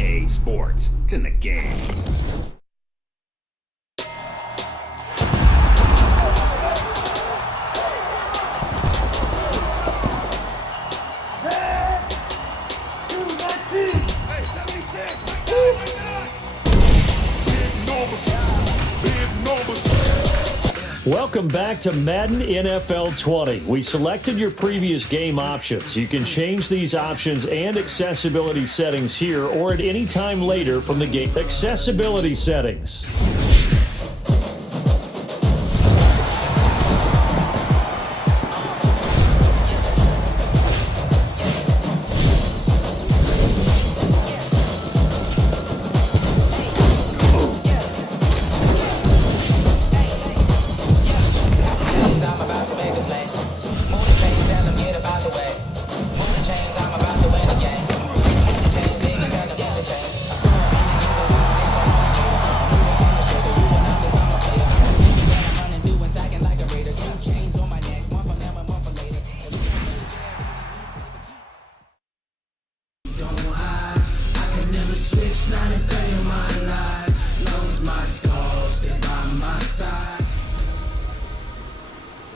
EA Sports. It's in the game. Welcome back to Madden NFL 20. We selected your previous game options. You can change these options and accessibility settings here or at any time later from the game. Accessibility settings.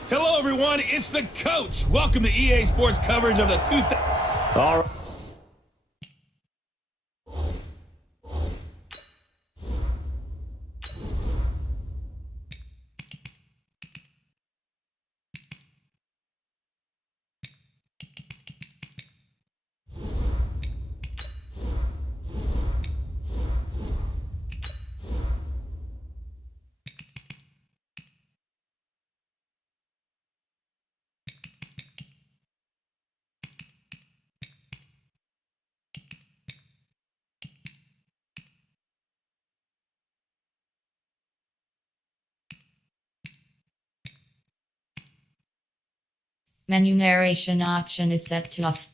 Hello, everyone. It's the coach. Welcome to EA Sports coverage of the 2000. All right. Menu narration option is set to off.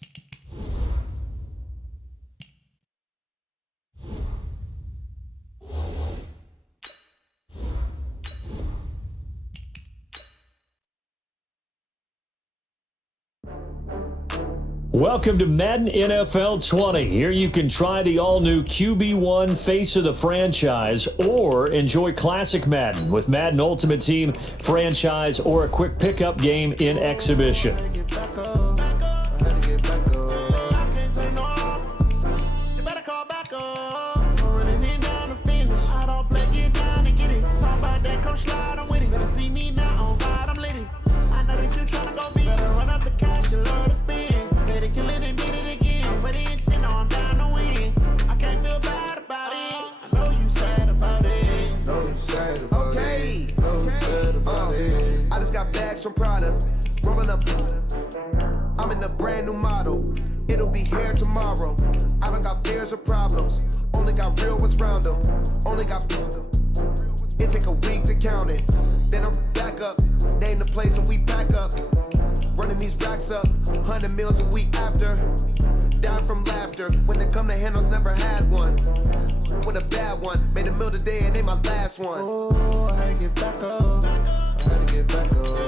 Welcome to Madden NFL 20. Here you can try the all-new QB1 face of the franchise or enjoy classic Madden with Madden Ultimate Team, franchise, or a quick pickup game in exhibition. From Prada, rolling up. I'm in a brand new model. It'll be here tomorrow. I don't got fears or problems. Only got real ones round them. Only got. It take a week to count it. Then I'm back up. Name the place and we back up. Running these racks up. 100 meals a week after. Down from laughter. When it come to handles, never had one. With a bad one. Made a meal today and ain't my last one. Oh, I had to get back up. I had to get back up.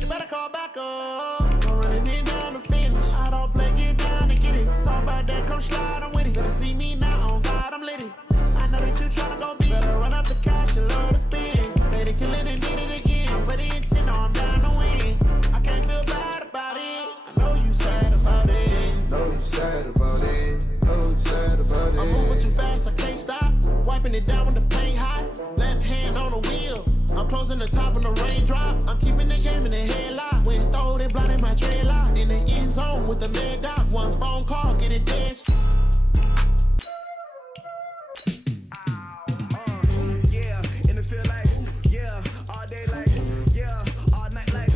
You better call back up. I'm running it down to finish. I don't play, get down to get it. Talk about that, come slide, I'm with it. Better see me now, on God, I'm lit it. I know that you tryna go big. Better run up the cash, you love to spin. Better kill it and did it again. I'm ready and 10, I'm down to win. I can't feel bad about it. I know you sad about it. Know you sad about it. Know you sad about it. I'm moving too fast, I can't stop. Wiping it down when the paint hot. Left hand on the wheel. I'm closing the top of the raindrop. I'm keeping the game in the headlock. When throw it, blinding my dreadlock. In the end zone with the mad dot. One phone call, get it dead. Yeah, and it feel like, yeah, all day like, yeah, all night like,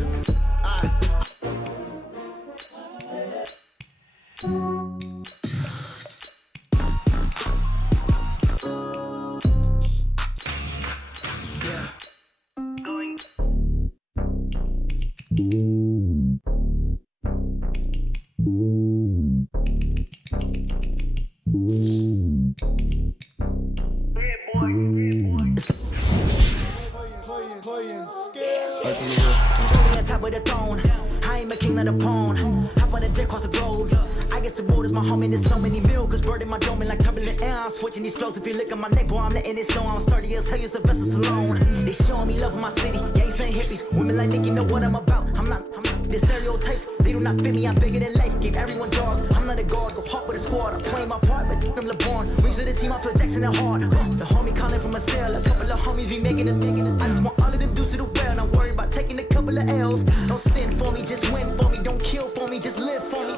Top of the throne, I ain't the king of the pawn. Hop on a jet across the globe. I guess the world is my home and there's so many miracles burning my dome and like turbulent air. I'm switching these flows. If you look at my neck, boy, I'm letting it snow. I'm sturdy as hell, it's a vessel alone. They showing me love in my city. Gangs ain't hippies. Women like Nick, you know what I'm about. I'm not the stereotypes. They do not fit me. I'm bigger than life. Gave everyone jobs. I'm not a guard. Go hard with a squad. I'm playing my part, but I'm LeBron. Rings of the team, I feel Jackson and hard. The homie calling from a cell. A couple of homies be making it. I just want all of them dudes to the well. Not worried about taking a couple of L's. Don't sin for me, just win for me. Don't kill for me, just live for me.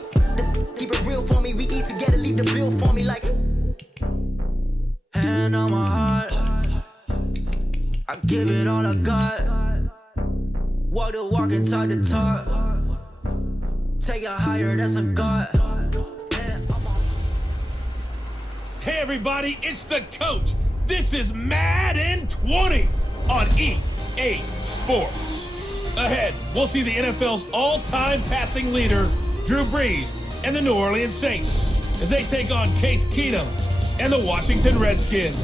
Keep it real for me. We eat together, leave the bill for me like. Hand on my heart, I give it all I got. Walk the walk inside the talk. Take it higher, that's a God. Hey everybody, it's the coach. This is Madden 20 on EA Sports. Ahead, we'll see the NFL's all-time passing leader, Drew Brees, and the New Orleans Saints as they take on Case Keenum and the Washington Redskins.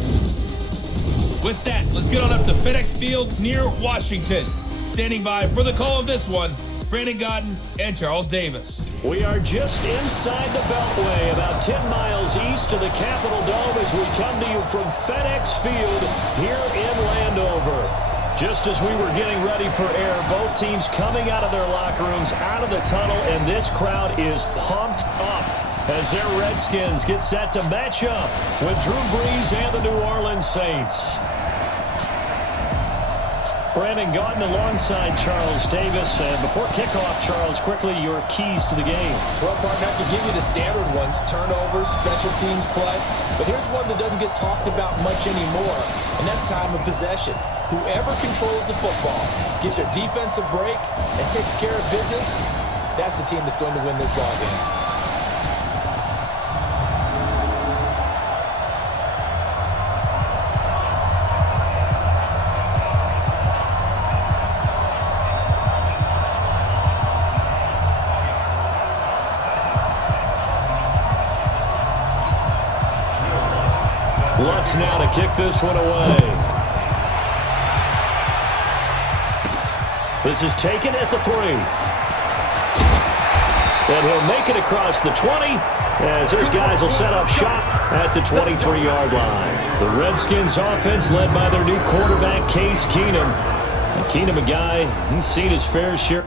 With that, let's get on up to FedEx Field near Washington. Standing by for the call of this one, Brandon Godden and Charles Davis. We are just inside the Beltway, about 10 miles east of the Capitol Dome as we come to you from FedEx Field here in Landover. Just as we were getting ready for air, both teams coming out of their locker rooms, out of the tunnel, and this crowd is pumped up as their Redskins get set to match up with Drew Brees and the New Orleans Saints. Brandon Godden alongside Charles Davis. And before kickoff, Charles, quickly your keys to the game. Well, partner, I can give you the standard ones, turnovers, special teams play. But here's one that doesn't get talked about much anymore, and that's time of possession. Whoever controls the football, gets your defensive break, and takes care of business, that's the team that's going to win this ball game. Lutz now to kick this one away. This is taken at the 3. And he'll make it across the 20 as his guys will set up shop at the 23-yard line. The Redskins offense led by their new quarterback, Case Keenum. And Keenum, a guy, he's seen his fair share.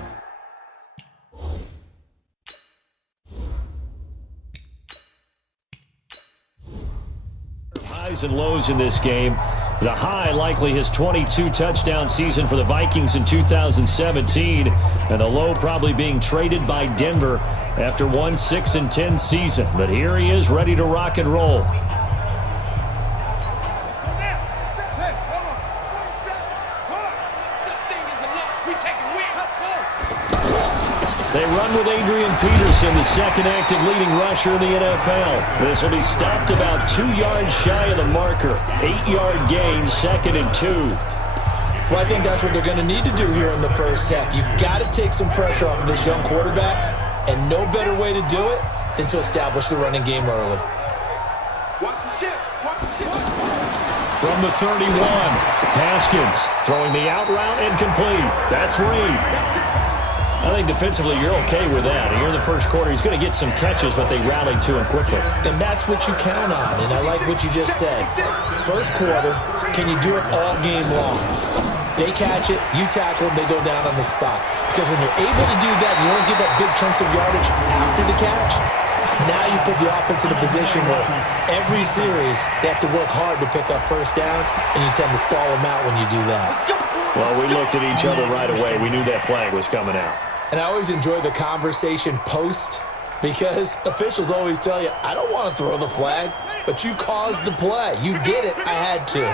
Highs and lows in this game. The high likely his 22 touchdown season for the Vikings in 2017, and the low probably being traded by Denver after one 6-10 season. But here he is ready to rock and roll. They run with Adrian Peterson, the second active leading rusher in the NFL. This will be stopped about 2 yards shy of the marker. 8-yard gain, 2nd and 2. Well, I think that's what they're going to need to do here in the first half. You've got to take some pressure off of this young quarterback, and no better way to do it than to establish the running game early. Watch the shift. Watch the shift. From the 31, Haskins throwing the out route incomplete. That's Reed. I think defensively you're okay with that. Here in the first quarter, he's going to get some catches, but they rallied to him quickly. And that's what you count on, and I like what you just said. First quarter, can you do it all game long? They catch it, you tackle, they go down on the spot. Because when you're able to do that, you don't give up big chunks of yardage after the catch. Now you put the offense in a position where every series they have to work hard to pick up first downs, and you tend to stall them out when you do that. Well, we looked at each other right away. We knew that flag was coming out. And I always enjoy the conversation post, because officials always tell you, I don't want to throw the flag, but you caused the play. You did it. I had to.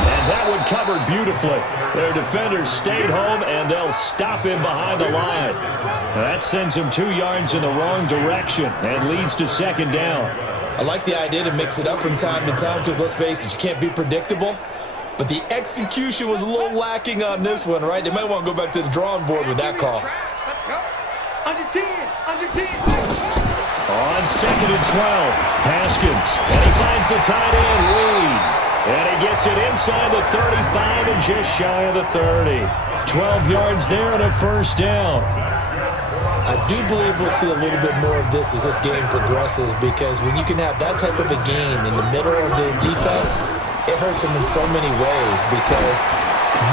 And that one covered beautifully. Their defenders stayed home, and they'll stop him behind the line. That sends him 2 yards in the wrong direction and leads to 2nd down. I like the idea to mix it up from time to time because, let's face it, you can't be predictable. But the execution was a little lacking on this one, right? They might want to go back to the drawing board with that call. Under 10. Under 10. On 2nd and 12, Haskins. And he finds the tight end, Reed. And he gets it inside the 35 and just shy of the 30. 12 yards there and a first down. I do believe we'll see a little bit more of this as this game progresses, because when you can have that type of a game in the middle of the defense, it hurts them in so many ways, because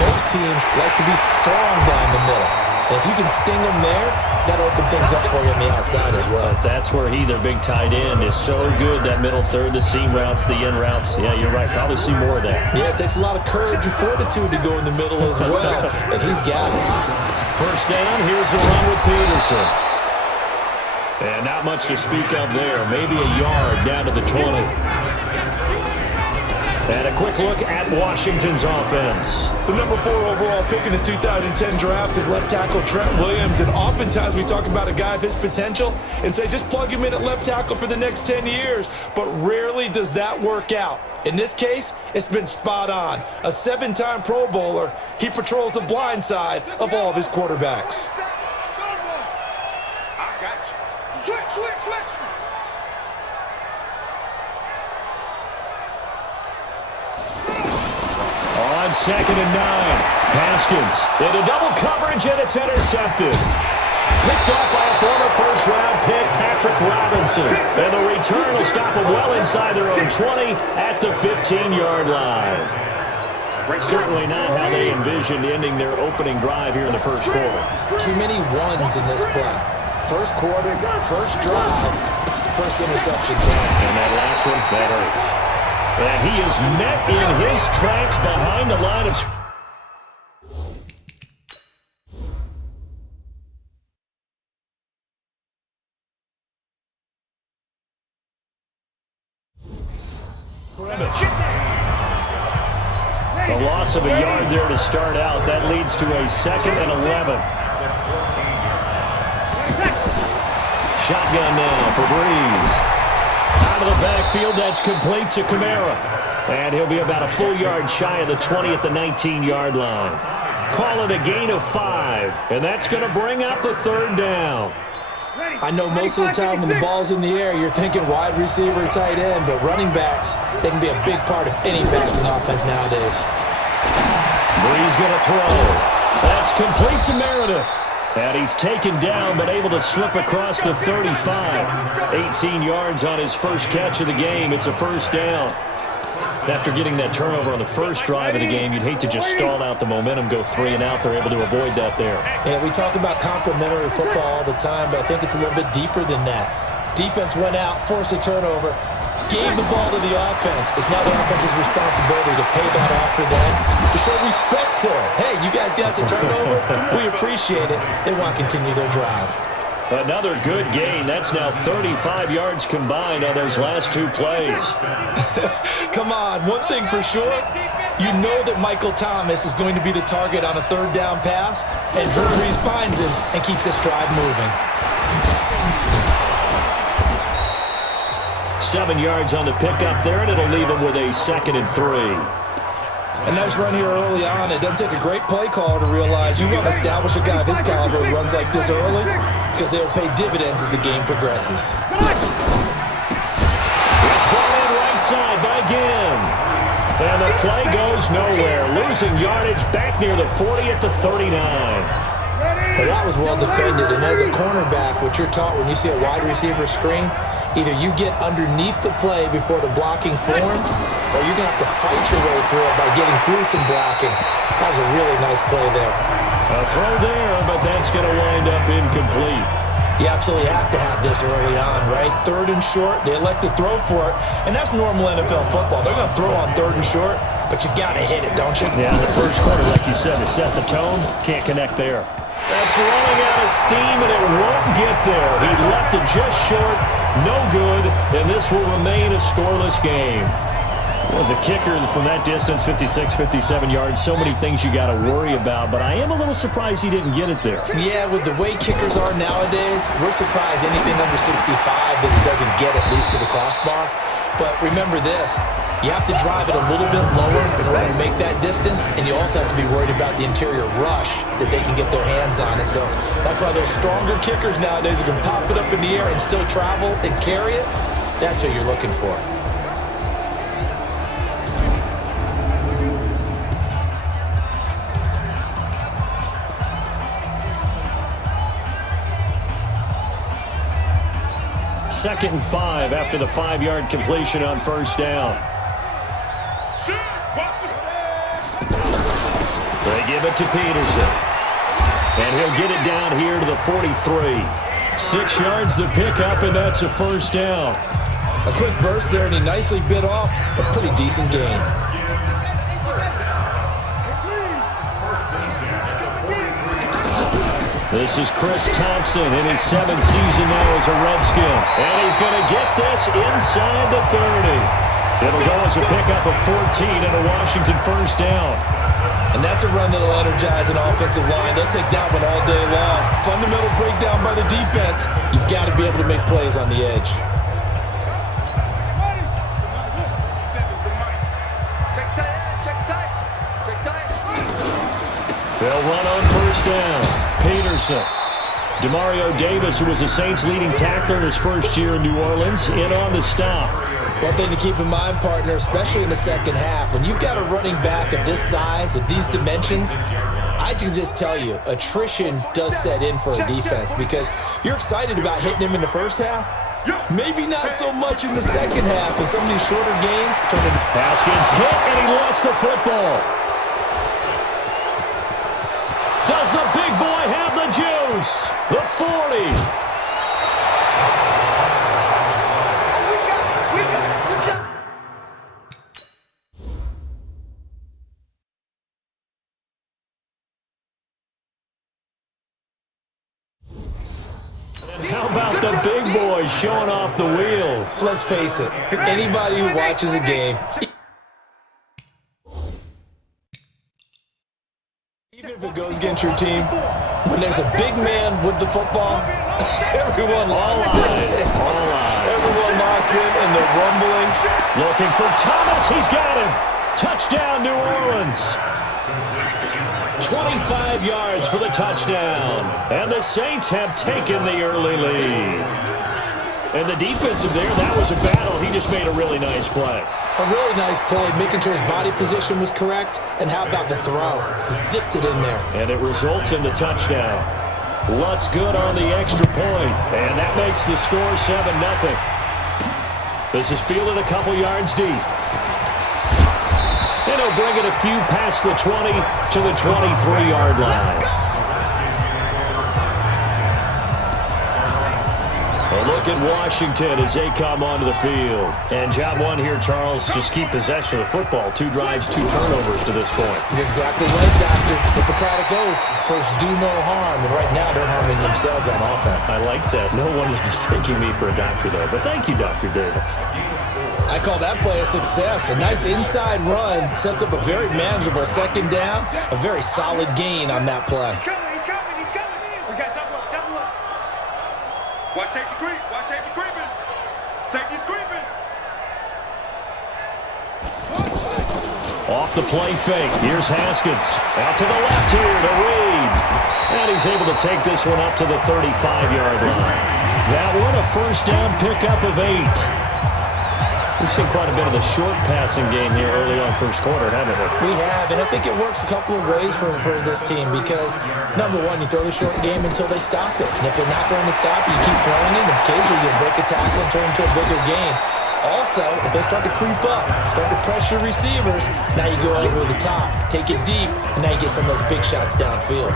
most teams like to be strong down the middle. And if you can sting them there, that'll open things up for you on the outside as well. But that's where he, their big tight end, is so good, that middle third, the seam routes, the in routes. Yeah, you're right. Probably see more of that. Yeah, it takes a lot of courage and fortitude to go in the middle as well, and he's got it. First down, here's a run with Peterson. And not much to speak of there. Maybe a yard down to the 20. And a quick look at Washington's offense. The number 4 overall pick in the 2010 draft is left tackle Trent Williams. And oftentimes we talk about a guy of his potential and say just plug him in at left tackle for the next 10 years. But rarely does that work out. In this case, it's been spot on. A 7-time Pro Bowler, he patrols the blind side of all of his quarterbacks. I got you. Switch. On 2nd and 9, Haskins into double coverage, and it's intercepted. Picked off by a former first-round pick, Patrick Robinson. And the return will stop them well inside their own 20 at the 15-yard line. Certainly not how they envisioned ending their opening drive here in the first quarter. Too many ones in this play. First quarter, first drive, first interception throw. And that last one, that hurts. And he is met in his tracks behind the line of scrimmage. The loss of a yard there to start out. That leads to a 2nd and 11. Shotgun now for Breeze. Out of the backfield, that's complete to Kamara. And he'll be about a full yard shy of the 20 at the 19-yard line. Call it a gain of 5. And that's going to bring up a 3rd down. I know most of the time when the ball's in the air, you're thinking wide receiver, tight end, but running backs, they can be a big part of any passing offense nowadays. Breeze going to throw. That's complete to Meredith. And he's taken down, but able to slip across the 35. 18 yards on his first catch of the game. It's a first down. After getting that turnover on the first drive of the game, you'd hate to just stall out the momentum, go 3 and out. They're able to avoid that there. Yeah, we talk about complementary football all the time, but I think it's a little bit deeper than that. Defense went out, forced a turnover, gave the ball to the offense. It's now the offense's responsibility to pay that off for them, to show respect to them. Hey, you guys got some turnover? We appreciate it. They want to continue their drive. Another good gain. That's now 35 yards combined on those last 2 plays. Come on, one thing for sure, you know that Michael Thomas is going to be the target on a 3rd down pass, and Drew Brees finds him and keeps this drive moving. 7 yards on the pickup there, and it'll leave him with a 2nd and 3. A nice run here early on. It doesn't take a great play caller to realize you want to establish a guy of his caliber who runs like this early, because they'll pay dividends as the game progresses. It's brought in right side by Ginn. And the play goes nowhere. Losing yardage back near the 40 at the 39. Well, that was well defended, and as a cornerback, what you're taught when you see a wide receiver screen, either you get underneath the play before the blocking forms, or you're going to have to fight your way through it by getting through some blocking. That was a really nice play there. A throw there, but that's going to wind up incomplete. You absolutely have to have this early on, right? 3rd and short, they elect to throw for it, and that's normal NFL football. They're going to throw on 3rd and short, but you've got to hit it, don't you? Yeah, in the first quarter, like you said, to set the tone, can't connect there. That's running out of steam, and it won't get there. He left it just short, no good, and this will remain a scoreless game. Was a kicker from that distance, 56, 57 yards. So many things you got to worry about, but I am a little surprised he didn't get it there. Yeah, with the way kickers are nowadays, we're surprised anything under 65 that he doesn't get at least to the crossbar. But remember this, you have to drive it a little bit lower in order to make that distance, and you also have to be worried about the interior rush that they can get their hands on it. So that's why those stronger kickers nowadays are going to pop it up in the air and still travel and carry it. That's what you're looking for. 2nd and 5 after the 5-yard completion on first down. They give it to Peterson. And he'll get it down here to the 43. 6 yards the pickup, and that's a first down. A quick burst there, and he nicely bit off a pretty decent gain. This is Chris Thompson in his 7th season now as a Redskin. And he's going to get this inside the 30. It'll go as a pickup of 14 and a Washington first down. And that's a run that'll energize an offensive line. They'll take that one all day long. Fundamental breakdown by the defense. You've got to be able to make plays on the edge. They'll run on first down. Peterson. Demario Davis, who was the Saints' leading tackler in his first year in New Orleans, in on the stop. One thing to keep in mind, partner, especially in the second half, when you've got a running back of this size, of these dimensions, I can just tell you, attrition does set in for a defense because you're excited about hitting him in the first half. Maybe not so much in the second half, and some of these shorter gains turn into... Haskins hit, and he lost the football. Does the big boy have the juice? The 40. How about the big boy showing off the wheels? Let's face it, anybody who watches a game, even if it goes against your team, when there's a big man with the football, everyone locks in. Everyone locks in and they're rumbling. Looking for Thomas. He's got him. Touchdown, New Orleans. 25 yards for the touchdown. And the Saints have taken the early lead. And the defensive there, that was a battle. He just made a really nice play. A really nice play, making sure his body position was correct. And how about the throw? Zipped it in there. And it results in the touchdown. Lutz good on the extra point. And that makes the score 7-0. This is fielded a couple yards deep. And he'll bring it a few past the 20 to the 23-yard line. A look at Washington as they come onto the field. And job one here, Charles, just keep possession of the football. 2 drives, 2 turnovers to this point. You're exactly right, Doctor. Hippocratic oath. First, do no harm. And right now, they're harming themselves on offense. I like that. No one is mistaking me for a doctor, though. But thank you, Dr. Davis. I call that play a success. A nice inside run sets up a very manageable second down. A very solid gain on that play. He's coming. We got double up. Watch safety creep. Watch safety creeping. Safety's creeping. Off the play fake. Here's Haskins. Out to the left here to Reed. And he's able to take this one up to the 35-yard line. That one a first down pickup of 8. We've seen quite a bit of the short passing game here early on first quarter, haven't we? We have, and I think it works a couple of ways for this team because, number one, you throw the short game until they stop it. And if they're not going to stop it, you keep throwing it, and occasionally you'll break a tackle and turn into a bigger gain. Also, if they start to creep up, start to pressure receivers, now you go over the top, take it deep, and now you get some of those big shots downfield.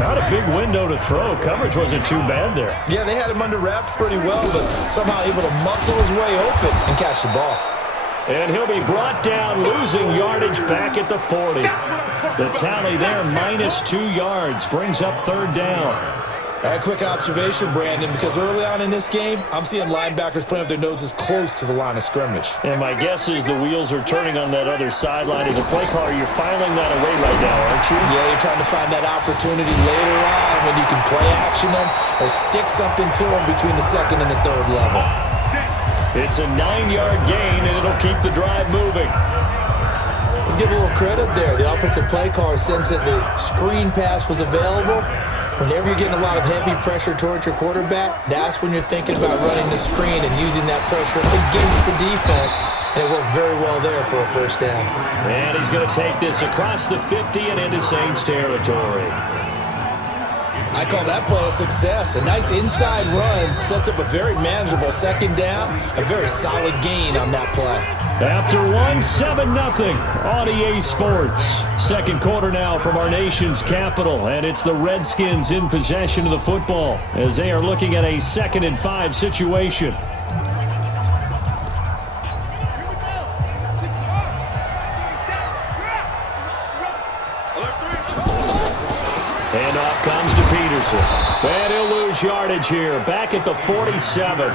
Not a big window to throw. Coverage wasn't too bad there. Yeah, they had him under wraps pretty well, but somehow able to muscle his way open and catch the ball. And he'll be brought down, losing yardage back at the 40. The tally there, -2 yards, brings up third down. A quick observation, Brandon, because early on in this game, I'm seeing linebackers putting up their noses close to the line of scrimmage. And my guess is the wheels are turning on that other sideline. As a play caller, you're filing that away right now, aren't you? Yeah, you're trying to find that opportunity later on when you can play action them or stick something to them between the second and the third level. It's a 9-yard gain, and it'll keep the drive moving. Let's give a little credit there. The offensive play caller sensed that the screen pass was available. Whenever you're getting a lot of heavy pressure towards your quarterback, that's when you're thinking about running the screen and using that pressure against the defense. And it worked very well there for a first down. And he's going to take this across the 50 and into Saints territory. I call that play a success. A nice inside run sets up a very manageable second down, a very solid gain on that play. After 7-0 on EA Sports. Second quarter now from our nation's capital, and it's the Redskins in possession of the football as they are looking at a 2nd and 5 situation. And off comes to Peterson. And he'll lose yardage here. Back at the 47.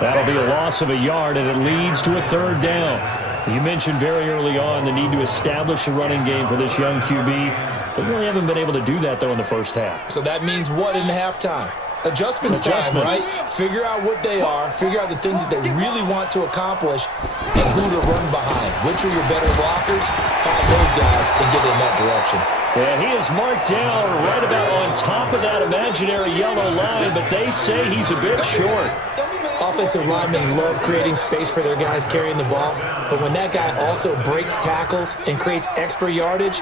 That'll be a loss of a yard, and it leads to a 3rd down. You mentioned very early on the need to establish a running game for this young QB. They really haven't been able to do that, though, in the first half. So that means what in halftime? Adjustments time, right? Figure out what they are, figure out the things that they really want to accomplish, and who to run behind. Which are your better blockers? Find those guys and get in that direction. Yeah, he is marked down right about on top of that imaginary yellow line, but they say he's a bit short. Offensive linemen love creating space for their guys carrying the ball, but when that guy also breaks tackles and creates extra yardage,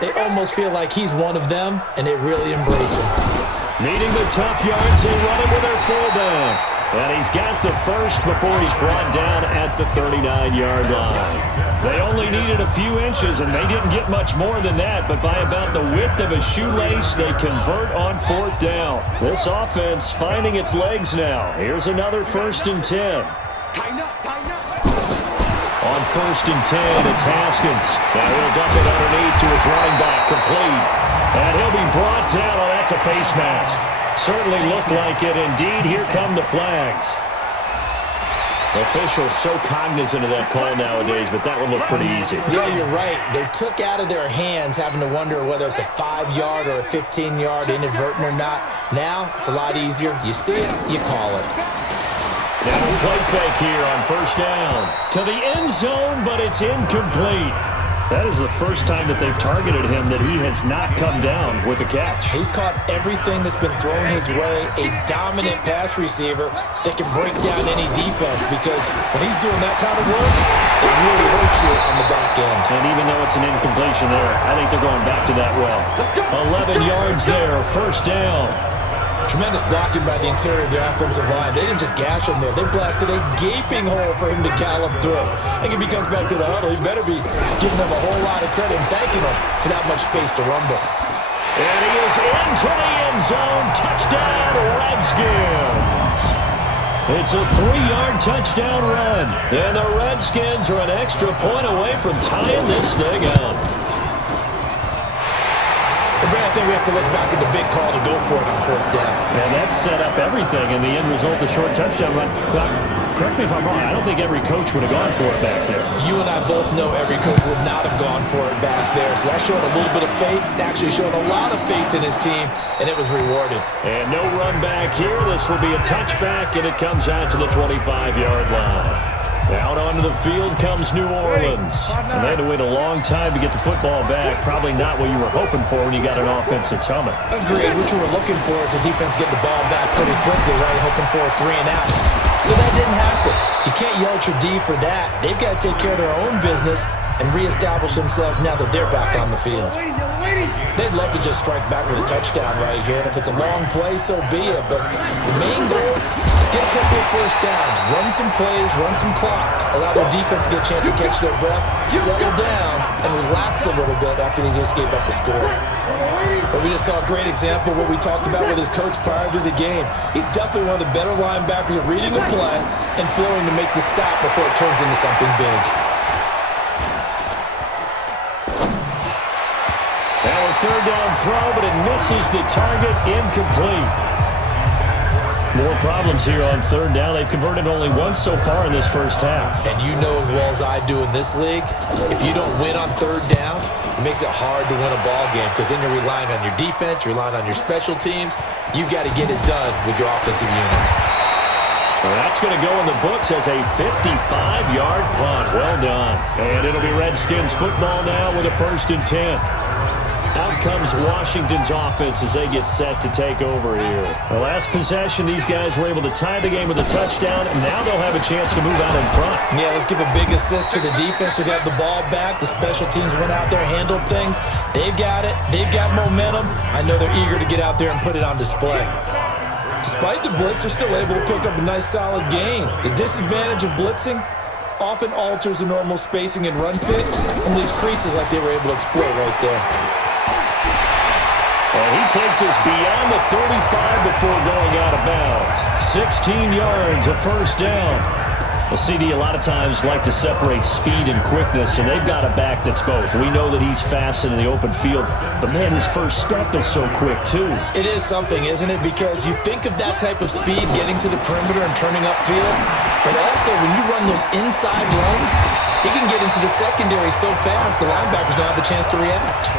they almost feel like he's one of them, and they really embrace him. Needing the tough yards, they run him with their fullback. And he's got the first before he's brought down at the 39-yard line. They only needed a few inches, and they didn't get much more than that, but by about the width of a shoelace, they convert on 4th down. This offense finding its legs now. Here's another 1st and 10. On 1st and 10, it's Haskins. Now he'll dump it underneath to his running back, complete. And he'll be brought down. Oh, that's a face mask. Certainly looked like it. Indeed, here come the flags. Officials so cognizant of that call nowadays, but that one looked pretty easy. Yeah, you're right. They took out of their hands having to wonder whether it's a 5-yard or a 15-yard inadvertent or not. Now, it's a lot easier. You see it, you call it. Now a play fake here on 1st down. To the end zone, but it's incomplete. That is the first time that they've targeted him that he has not come down with a catch. He's caught everything that's been thrown his way. A dominant pass receiver that can break down any defense, because when he's doing that kind of work, it really hurts you on the back end. And even though it's an incompletion there, I think they're going back to that well. 11 yards there, 1st down. Tremendous blocking by the interior of the offensive line. They didn't just gash him there. They blasted a gaping hole for him to gallop through. I think if he comes back to the huddle, he better be giving them a whole lot of credit and thanking them for that much space to rumble. And he is into the end zone. Touchdown, Redskins. It's a 3-yard touchdown run. And the Redskins are an extra point away from tying this thing up. I think we have to look back at the big call to go for it on 4th down. And that set up everything in the end result, the short touchdown run. Correct me if I'm wrong, I don't think every coach would have gone for it back there. You and I both know every coach would not have gone for it back there. So that showed a little bit of faith. Actually showed a lot of faith in his team, and it was rewarded. And no run back here. This will be a touchback, and it comes out to the 25-yard line. Out onto the field comes New Orleans. And they had to wait a long time to get the football back. Probably not what you were hoping for when you got an offense that's humming. Agreed. What you were looking for is the defense get the ball back pretty quickly, right? Hoping for a 3 and out. So that didn't happen. You can't yell at your D for that. They've got to take care of their own business and reestablish themselves now that they're back on the field. They'd love to just strike back with a touchdown right here, and if it's a long play, so be it. But the main goal, get a couple of 1st downs, run some plays, run some clock, allow their defense to get a chance to catch their breath, settle down, and relax a little bit after they just gave up a score. But we just saw a great example of what we talked about with his coach prior to the game. He's definitely one of the better linebackers at reading the play and flowing to make the stop before it turns into something big. Now a 3rd down throw, but it misses the target, incomplete. More problems here on 3rd down. They've converted only once so far in this first half. And you know as well as I do in this league, if you don't win on 3rd down, it makes it hard to win a ball game, because then you're relying on your defense, you're relying on your special teams. You've got to get it done with your offensive unit. Well, that's going to go in the books as a 55-yard punt. Well done. And it'll be Redskins football now with a 1st and 10. Out comes Washington's offense as they get set to take over here. The last possession, these guys were able to tie the game with a touchdown, and now they'll have a chance to move out in front. Yeah, let's give a big assist to the defense who got the ball back. The special teams went out there, handled things. They've got it. They've got momentum. I know they're eager to get out there and put it on display. Despite the blitz, they're still able to pick up a nice, solid gain. The disadvantage of blitzing often alters the normal spacing and run fits and leaves creases like they were able to exploit right there. And he takes us beyond the 35 before going out of bounds. 16 yards, a first down. Well, CD, a lot of times like to separate speed and quickness, and they've got a back that's both. We know that he's fast in the open field, but, man, his first step is so quick, too. It is something, isn't it? Because you think of that type of speed getting to the perimeter and turning upfield, but also when you run those inside runs, he can get into the secondary so fast the linebackers don't have a chance to react.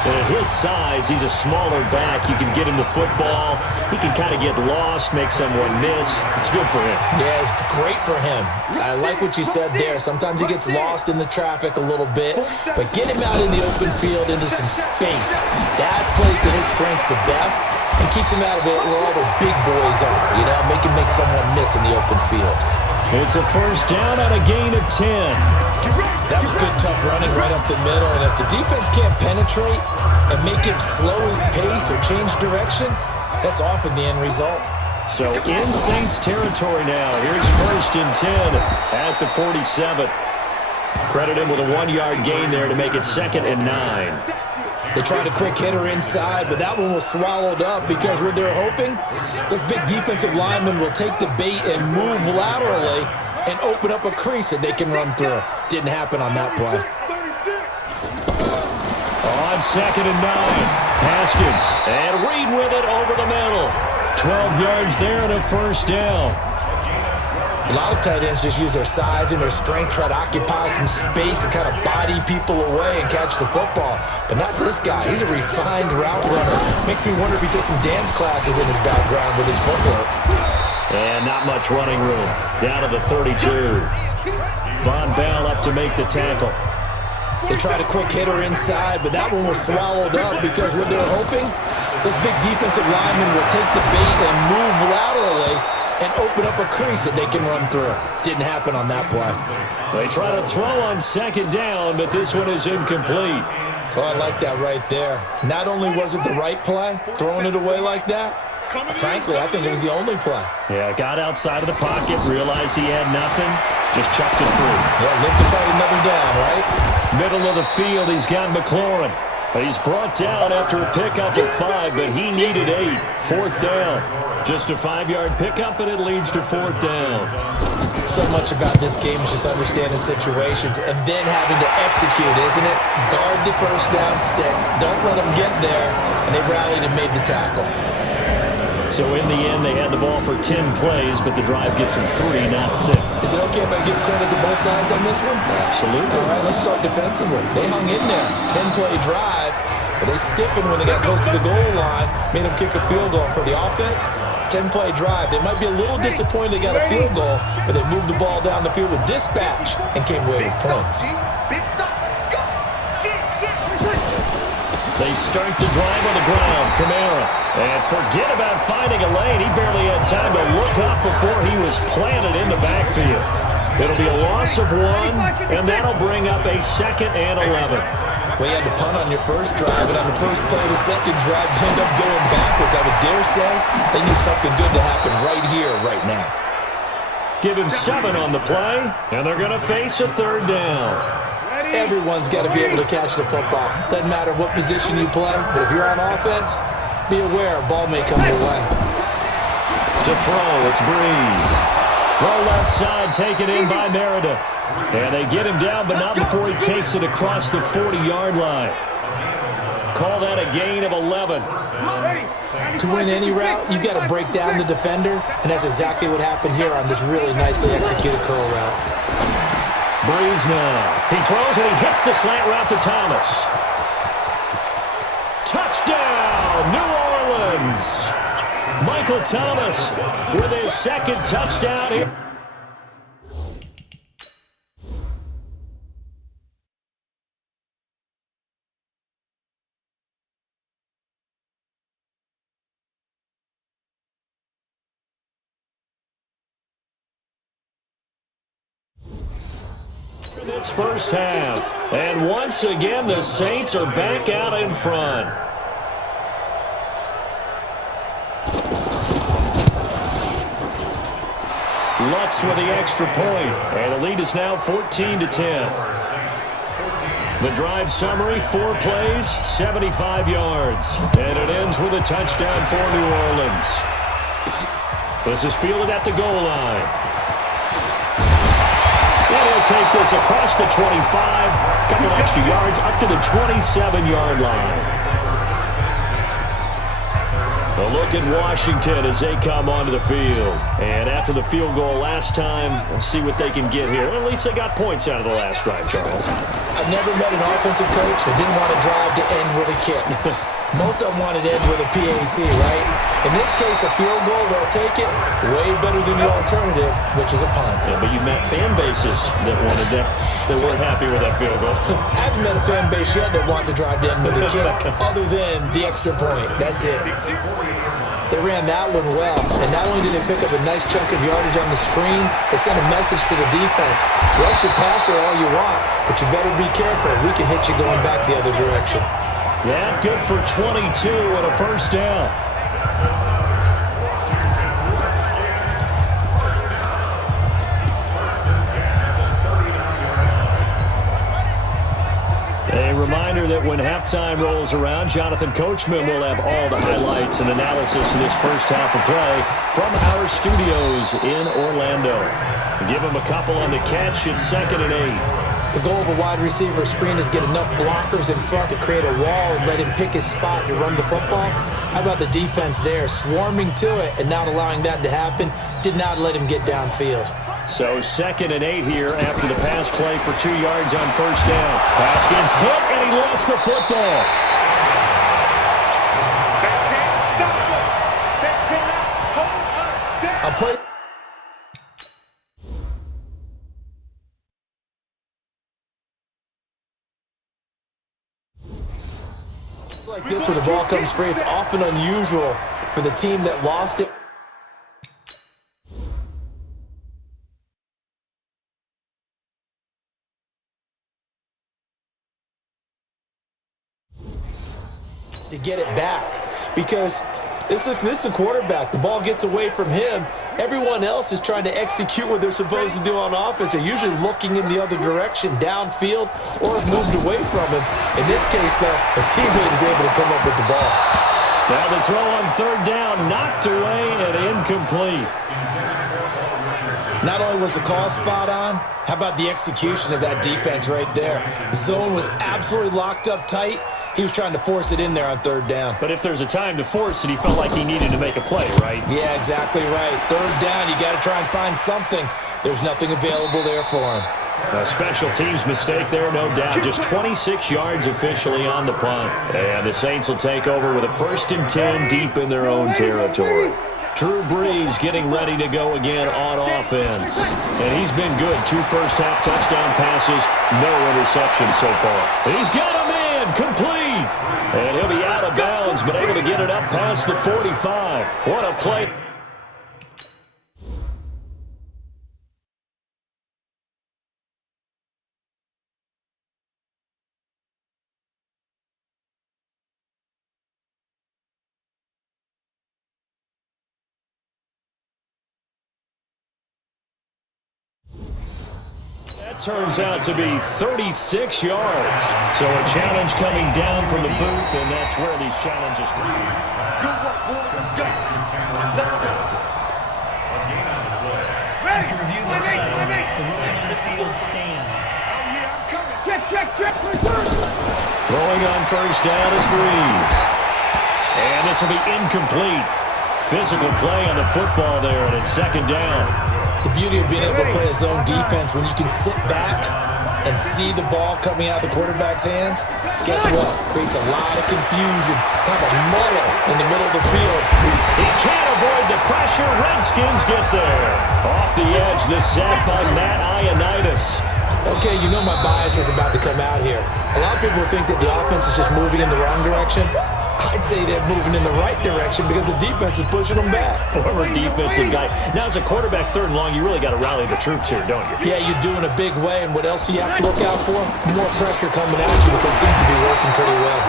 And at his size, he's a smaller back. You can get him the football. He can kind of get lost, make someone miss. It's good for him. Yeah, it's great for him. I like what you said there. Sometimes he gets lost in the traffic a little bit, but get him out in the open field into some space. That plays to his strengths the best and keeps him out of it where all the big boys are, you know, make him make someone miss in the open field. It's a first down on a gain of 10. That was good, tough running right up the middle, and if the defense can't penetrate and make him slow his pace or change direction, that's often the end result. So in Saints territory now. Here's first and 10 at the 47. Credit him with a 1-yard gain there to make it 2nd and 9. They tried a quick hitter inside, but that one was swallowed up because what they're hoping, those big defensive linemen will take the bait and move laterally and open up a crease that they can run through. Didn't happen on that play. On 2nd and 9, Haskins, and Reed with it over the middle. 12 yards there and a first down. A lot of tight ends just use their size and their strength, try to occupy some space and kind of body people away and catch the football. But not this guy. He's a refined route runner. Makes me wonder if he took some dance classes in his background with his footwork. And not much running room. Down to the 32. Von Bell up to make the tackle. They tried a quick hitter inside, but that one was swallowed up because what they're hoping, those big defensive linemen will take the bait and move laterally and open up a crease that they can run through. Didn't happen on that play. They try to throw on 2nd down, but this one is incomplete. Oh, I like that right there. Not only was it the right play, throwing it away like that, frankly, I think it was the only play. Yeah, got outside of the pocket, realized he had nothing, just chucked it through. Yeah, live to fight another down, right? Middle of the field, he's got McLaurin. He's brought down after a pickup of 5, but he needed 8. 4th down. Just a 5-yard pickup, and it leads to 4th down. So much about this game is just understanding situations and then having to execute, isn't it? Guard the first down sticks. Don't let them get there, and they rallied and made the tackle. So in the end, they had the ball for 10 plays, but the drive gets them 3, not 6. Is it okay if I give credit to both sides on this one? Absolutely. All right, let's start defensively. They hung in there. 10-play drive, but they stiffened when they got close to the goal line, made them kick a field goal. For the offense, 10-play drive. They might be a little disappointed they got a field goal, but they moved the ball down the field with dispatch and came away with points. They start the drive on the ground. Kamara. And forget about finding a lane. He barely had time to look up before he was planted in the backfield. It'll be a loss of 1, and that'll bring up a 2nd and 11. Well, you had to punt on your first drive, and on the first play of the second drive, you end up going backwards. I would dare say they need something good to happen right here, right now. Give him 7 on the play, and they're going to face a 3rd down. Everyone's got to be able to catch the football. Doesn't matter what position you play, but if you're on offense, be aware a ball may come your way. To throw, it's Breeze. Throw left side, taken in by Meredith. And they get him down, but not before he takes it across the 40-yard line. Call that a gain of 11. To win any route, you've got to break down the defender, and that's exactly what happened here on this really nicely executed curl route. Breeze now. He throws and he hits the slant route to Thomas. Touchdown, New Orleans. Michael Thomas with his 2nd touchdown here. this first half. And once again, the Saints are back out in front. Lutz with the extra point, and the lead is now 14-10. The drive summary, 4 plays, 75 yards, and it ends with a touchdown for New Orleans. This is fielded at the goal line. And he'll take this across the 25, a couple extra yards up to the 27-yard line. A look at Washington as they come onto the field. And after the field goal last time, we'll see what they can get here. At least they got points out of the last drive, Charles. I've never met an offensive coach that didn't want to drive to end with a kick. Most of them wanted to end with a PAT, right? In this case, a field goal, they'll take it. Way better than the alternative, which is a punt. Yeah, but you met fan bases that wanted that, that weren't happy with that field goal. I haven't met a fan base yet that wants to drive to end with a kick, other than the extra point. That's it. They ran that one well, and not only did they pick up a nice chunk of yardage on the screen, they sent a message to the defense. Rush the passer all you want, but you better be careful. We can hit you going back the other direction. Yeah, good for 22 and a first down. A reminder that when halftime rolls around, Jonathan Coachman will have all the highlights and analysis in this first half of play from our studios in Orlando. Give him a couple on the catch. It's 2nd and 8. The goal of a wide receiver screen is get enough blockers in front to create a wall and let him pick his spot to run the football. How about the defense there, swarming to it and not allowing that to happen? Did not let him get downfield. So 2nd and 8 here after the pass play for 2 yards on first down. Haskins hit, and he lost the football. They can't stop us. They cannot hold us down. I'll play. Like this where the ball comes free, it's often unusual for the team that lost it. To get it back, because this is a quarterback. The ball gets away from him. Everyone else is trying to execute what they're supposed to do on offense. They're usually looking in the other direction, downfield, or have moved away from him. In this case, though, a teammate is able to come up with the ball. Now the throw on 3rd down, knocked away and incomplete. Not only was the call spot on, how about the execution of that defense right there? The zone was absolutely locked up tight. He was trying to force it in there on 3rd down. But if there's a time to force it, he felt like he needed to make a play, right? Yeah, exactly right. 3rd down, you got to try and find something. There's nothing available there for him. A special teams mistake there, no doubt. Just 26 yards officially on the punt. And the Saints will take over with a 1st and 10 deep in their own territory. Drew Brees getting ready to go again on offense. And he's been good. 2 first-half touchdown passes, no interceptions so far. He's got him in, complete. And he'll be out of bounds, but able to get it up past the 45. What a play. Turns out to be 36 yards. So a challenge coming down from the booth, and that's where these challenges come. Good work, boys. Let's go. Let's go. After review the play, the ruling on the field stands. Oh, yeah, I'm coming. Check. Throwing on first down is Brees. And this will be incomplete. Physical play on the football there, and it's 2nd down. The beauty of being able to play a zone defense when you can sit back and see the ball coming out of the quarterback's hands, guess what? Creates a lot of confusion, kind of a muddle in the middle of the field. He can't avoid the pressure. Redskins get there. Off the edge, this sack by Matt Ioannidis. Okay, you know my bias is about to come out here. A lot of people think that the offense is just moving in the wrong direction. I'd say they're moving in the right direction because the defense is pushing them back. Former defensive guy. Now, as a quarterback, 3rd and long, you really got to rally the troops here, don't you? Yeah, you do in a big way. And what else do you have to look out for? More pressure coming at you because it seems to be working pretty well.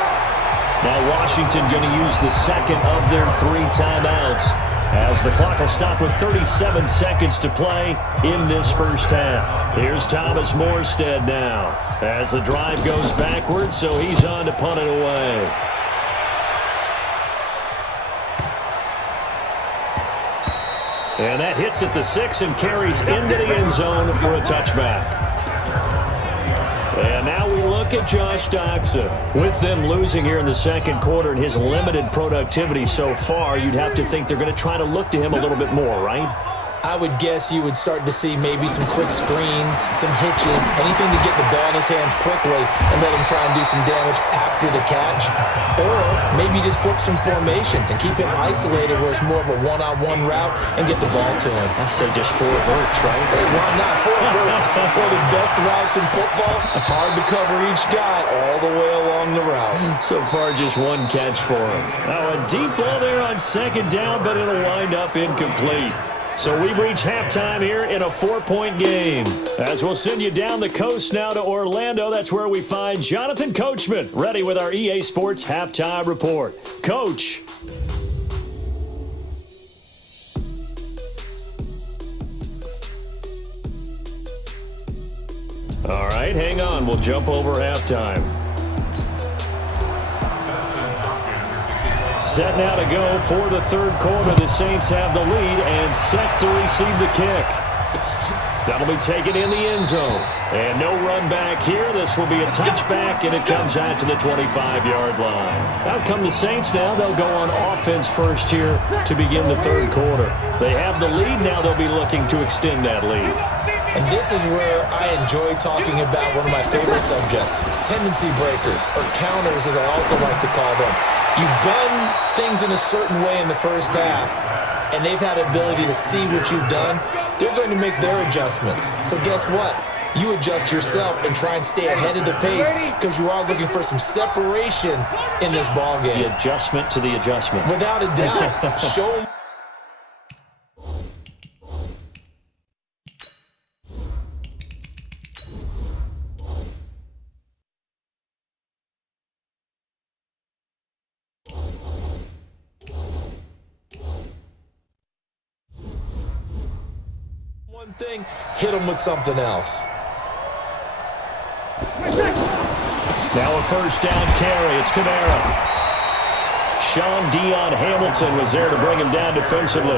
Now Washington going to use the second of their 3 timeouts as the clock will stop with 37 seconds to play in this first half. Here's Thomas Morstead now as the drive goes backwards, so he's on to punt it away. And that hits at the 6 and carries into the end zone for a touchback. And now we look at Josh Doxson. With them losing here in the second quarter and his limited productivity so far, you'd have to think they're going to try to look to him a little bit more, right? I would guess you would start to see maybe some quick screens, some hitches, anything to get the ball in his hands quickly and let him try and do some damage after the catch. Or maybe just flip some formations and keep him isolated where it's more of a one-on-one route and get the ball to him. I say just 4 verts, right? Hey, why not? 4 verts. One of the best routes in football. Hard to cover each guy all the way along the route. So far, just 1 catch for him. Now a deep ball there on 2nd down, but it'll wind up incomplete. So we've reached halftime here in a 4-point game. As we'll send you down the coast now to Orlando, that's where we find Jonathan Coachman, ready with our EA Sports Halftime Report. Coach. All right, hang on. We'll jump over halftime. Set now to go for the 3rd quarter. The Saints have the lead and set to receive the kick. That'll be taken in the end zone. And no run back here. This will be a touchback, and it comes out to the 25-yard line. Out come the Saints now. They'll go on offense first here to begin the 3rd quarter. They have the lead. Now they'll be looking to extend that lead. And this is where I enjoy talking about one of my favorite subjects, tendency breakers, or counters as I also like to call them. You've done things in a certain way in the first half, and they've had the ability to see what you've done. They're going to make their adjustments. So guess what? You adjust yourself and try and stay ahead of the pace because you are looking for some separation in this ball game. The adjustment to the adjustment. Without a doubt. Show them. One thing, hit them with something else. Now a 1st down carry. It's Kamara. Sean Dion Hamilton was there to bring him down defensively.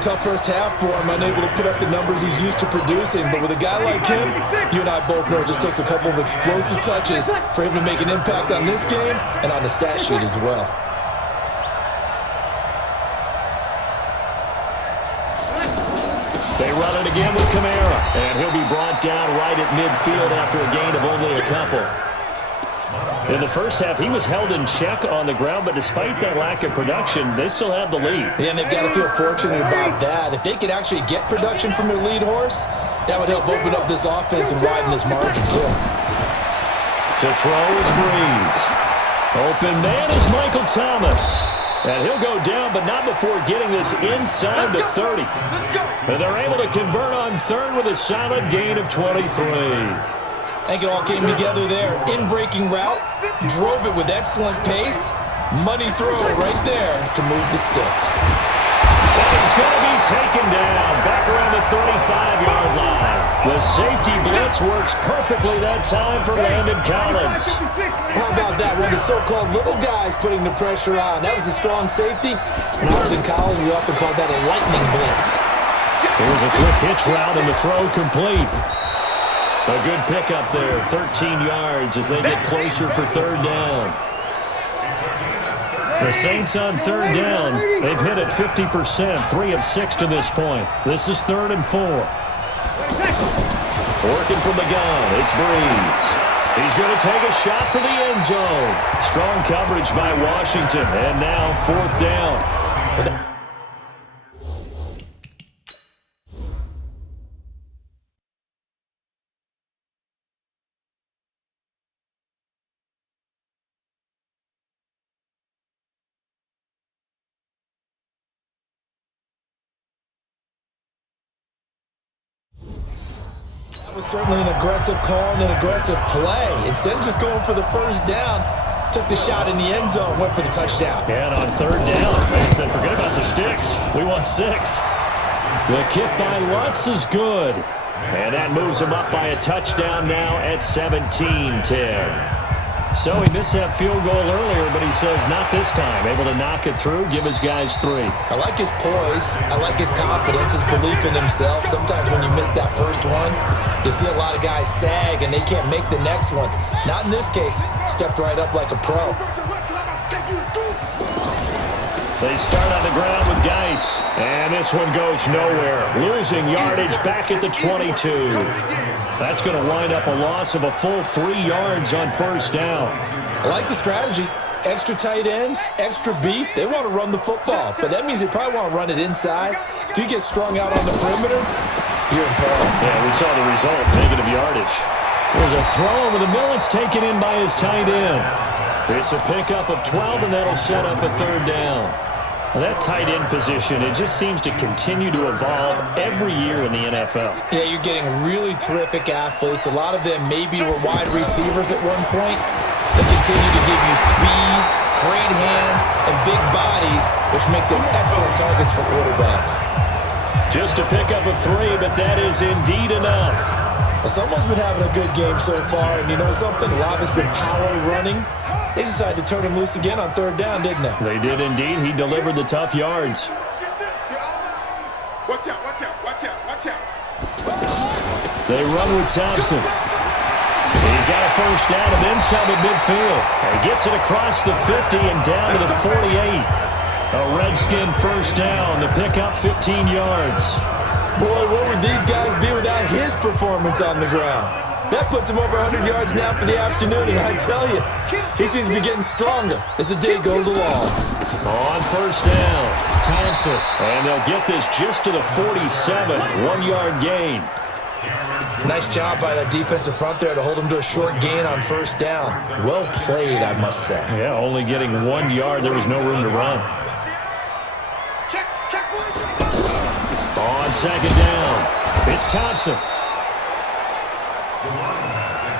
Tough first half for him, unable to put up the numbers he's used to producing. But with a guy like him, you and I both know it just takes a couple of explosive touches for him to make an impact on this game and on the stat sheet as well. They run it again with Kamara, and he'll be brought down right at midfield after a gain of only a couple. In the first half, he was held in check on the ground, but despite that lack of production, they still have the lead. Yeah, and they've got to feel fortunate about that. If they could actually get production from their lead horse, that would help open up this offense and widen this margin too. To throw is Breeze. Open man is Michael Thomas. And he'll go down, but not before getting this inside the 30. And they're able to convert on 3rd with a solid gain of 23. I think it all came together there. In-breaking route, drove it with excellent pace. Money throw right there to move the sticks. And he's going to be taken down back around the 35-yard line. The safety blitz works perfectly that time for Landon Collins. How about that? One of the so-called little guys putting the pressure on. That was a strong safety. When I was in college, we often called that a lightning blitz. Here's a quick hitch route and the throw complete. A good pickup there, 13 yards as they get closer for 3rd down. The Saints on 3rd down, they've hit it 50%, 3 of 6 to this point. This is 3rd and 4. Working from the gun, it's Breeze. He's going to take a shot for the end zone. Strong coverage by Washington, and now 4th down. was certainly an aggressive call and an aggressive play. Instead of just going for the first down, took the shot in the end zone, went for the touchdown. And on third down, they said, forget about the sticks. We want 6. The kick by Lutz is good. And that moves him up by a touchdown now at 17-10. So he missed that field goal earlier, but he says not this time. Able to knock it through, give his guys 3. I like his poise. I like his confidence, his belief in himself. Sometimes when you miss that first one, you see a lot of guys sag and they can't make the next one. Not in this case. Stepped right up like a pro. They start on the ground with Geis, and this one goes nowhere. Losing yardage back at the 22. That's going to wind up a loss of a full 3 yards on first down. I like the strategy. Extra tight ends, extra beef. They want to run the football, but that means they probably want to run it inside. If you get strung out on the perimeter, you're in peril. Yeah, we saw the result, negative yardage. There's a throw over the middle. It's taken in by his tight end. It's a pickup of 12, and that'll set up a third down. Well, that tight end position, it just seems to continue to evolve every year in the NFL. Yeah, you're getting really terrific athletes. A lot of them maybe were wide receivers at one point. They continue to give you speed, great hands, and big bodies, which make them excellent targets for quarterbacks. Just a pickup of 3, but that is indeed enough. Well, someone's been having a good game so far, and you know something? A lot has been power running. They decided to turn him loose again on third down, didn't they? They did indeed. He delivered the tough yards. Watch out, watch out, watch out, watch out. They run with Thompson. He's got a first down and then some at midfield. And he gets it across the 50 and down to the 48. A Redskin first down. The pickup 15 yards. Boy, where would these guys be without his performance on the ground? That puts him over 100 yards now for the afternoon, and I tell you, he seems to be getting stronger as the day goes along. On first down, Thompson, and they'll get this just to the 47, 1-yard gain. Nice job by that defensive front there to hold him to a short gain on first down. Well played, I must say. Yeah, only getting 1 yard. There was no room to run. On second down, it's Thompson.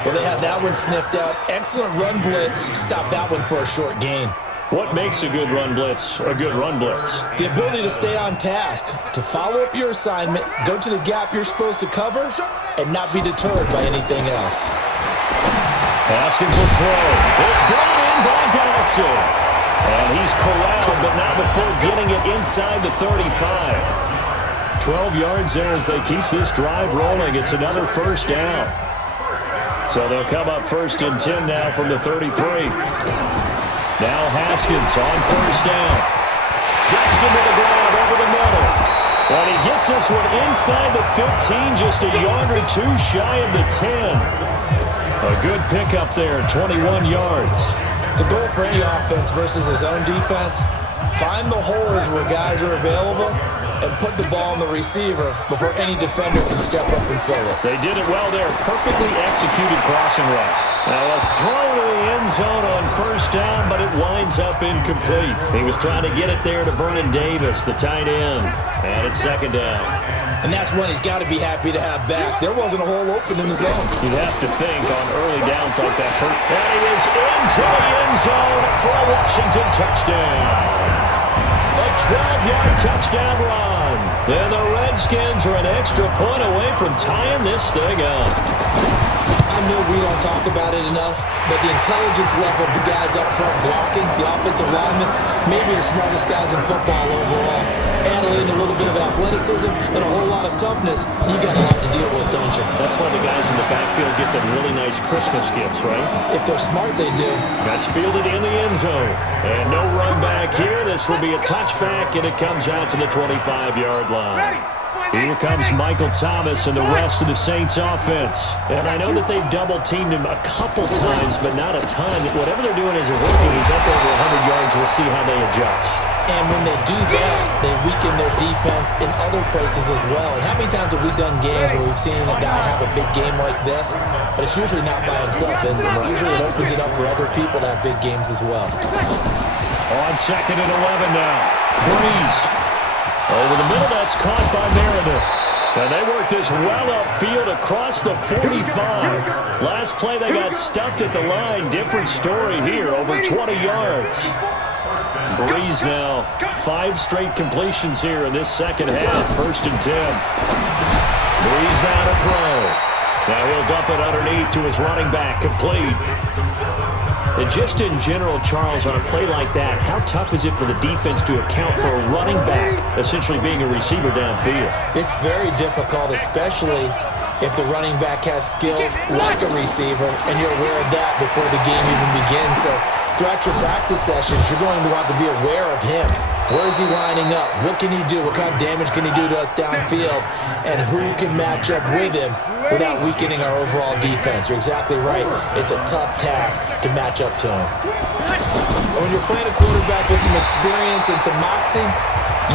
Well, they had that one sniffed out. Excellent run blitz. Stop that one for a short gain. What makes a good run blitz a good run blitz? The ability to stay on task, to follow up your assignment, go to the gap you're supposed to cover, and not be deterred by anything else. Haskins will throw. It's brought in by Dodson. And he's corralled, but not before getting it inside the 35. 12 yards there as they keep this drive rolling. It's another first down. So they'll come up first and 10 now from the 33. Now Haskins on first down. Dodson with a grab over the middle. And he gets this one inside the 15, just a yard or 2 shy of the 10. A good pickup there, 21 yards. The goal for any offense versus his own defense, find the holes where guys are available and put the ball on the receiver before any defender can step up and fill it. They did it well there. Perfectly executed crossing route. Now a throw to the end zone on first down, but it winds up incomplete. He was trying to get it there to Vernon Davis, the tight end. And it's second down. And that's one he's got to be happy to have back. There wasn't a hole open in the zone. You'd have to think on early downs like that. And he is into the end zone for a Washington touchdown. A 12-yard touchdown run. And the Redskins are an extra point away from tying this thing up. I know we don't talk about it enough, but the intelligence level of the guys up front blocking, the offensive linemen, maybe the smartest guys in football overall. Add in a little bit of athleticism and a whole lot of toughness, you got a lot to deal with, don't you? That's why the guys in the backfield get them really nice Christmas gifts, right? If they're smart, they do. That's fielded in the end zone. And no run back here. This will be a touchback, and it comes out to the 25-yard line. Here comes Michael Thomas and the rest of the Saints offense. And I know that they've double-teamed him a couple times, but not a ton. Whatever they're doing isn't working. He's up over 100 yards. We'll see how they adjust. And when they do that, they weaken their defense in other places as well. And how many times have we done games where we've seen a guy have a big game like this? But it's usually not by himself, is it? Usually it opens it up for other people to have big games as well. On second and 11 now. Breeze. Over the middle, that's caught by Meredith. And they work this well upfield across the 45. Last play, they got stuffed at the line. Different story here, over 20 yards. Breeze now, 5 straight completions here in this second half. 1st and 10. Breeze now to throw. Now he'll dump it underneath to his running back, complete. And just in general, Charles, on a play like that, how tough is it for the defense to account for a running back essentially being a receiver downfield? It's very difficult, especially if the running back has skills like a receiver, and you're aware of that before the game even begins. So throughout your practice sessions, you're going to want to be aware of him. Where is he lining up? What can he do? What kind of damage can he do to us downfield? And who can match up with him without weakening our overall defense? You're exactly right. It's a tough task to match up to him. When you're playing a quarterback with some experience and some moxie,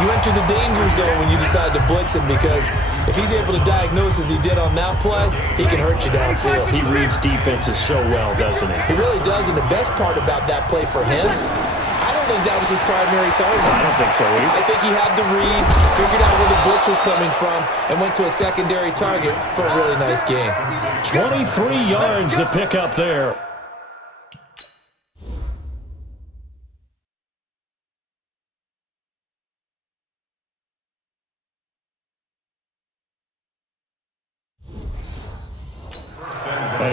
you enter the danger zone when you decide to blitz him, because if he's able to diagnose as he did on that play, he can hurt you downfield. He reads defenses so well, doesn't he? He really does, and the best part about that play for him, I don't think that was his primary target. I don't think so either. I think he had the read, figured out where the blitz was coming from, and went to a secondary target for a really nice game. 23 yards to pick up there.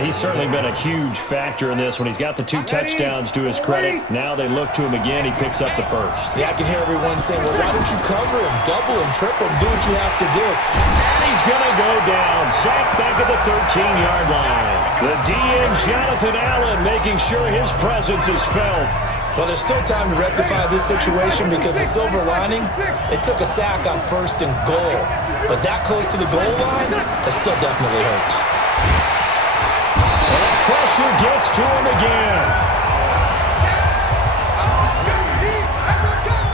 He's certainly been a huge factor in this when he's got the 2 touchdowns to his credit. Now they look to him again. He picks up the first. Yeah, I can hear everyone saying, well, why don't you cover him, double him, triple him, do what you have to do. And he's going to go down. Sacked back at the 13-yard line. The DN, Jonathan Allen, making sure his presence is felt. Well, there's still time to rectify this situation, because the silver lining, they took a sack on 1st and goal. But that close to the goal line, that still definitely hurts. And pressure gets to him again.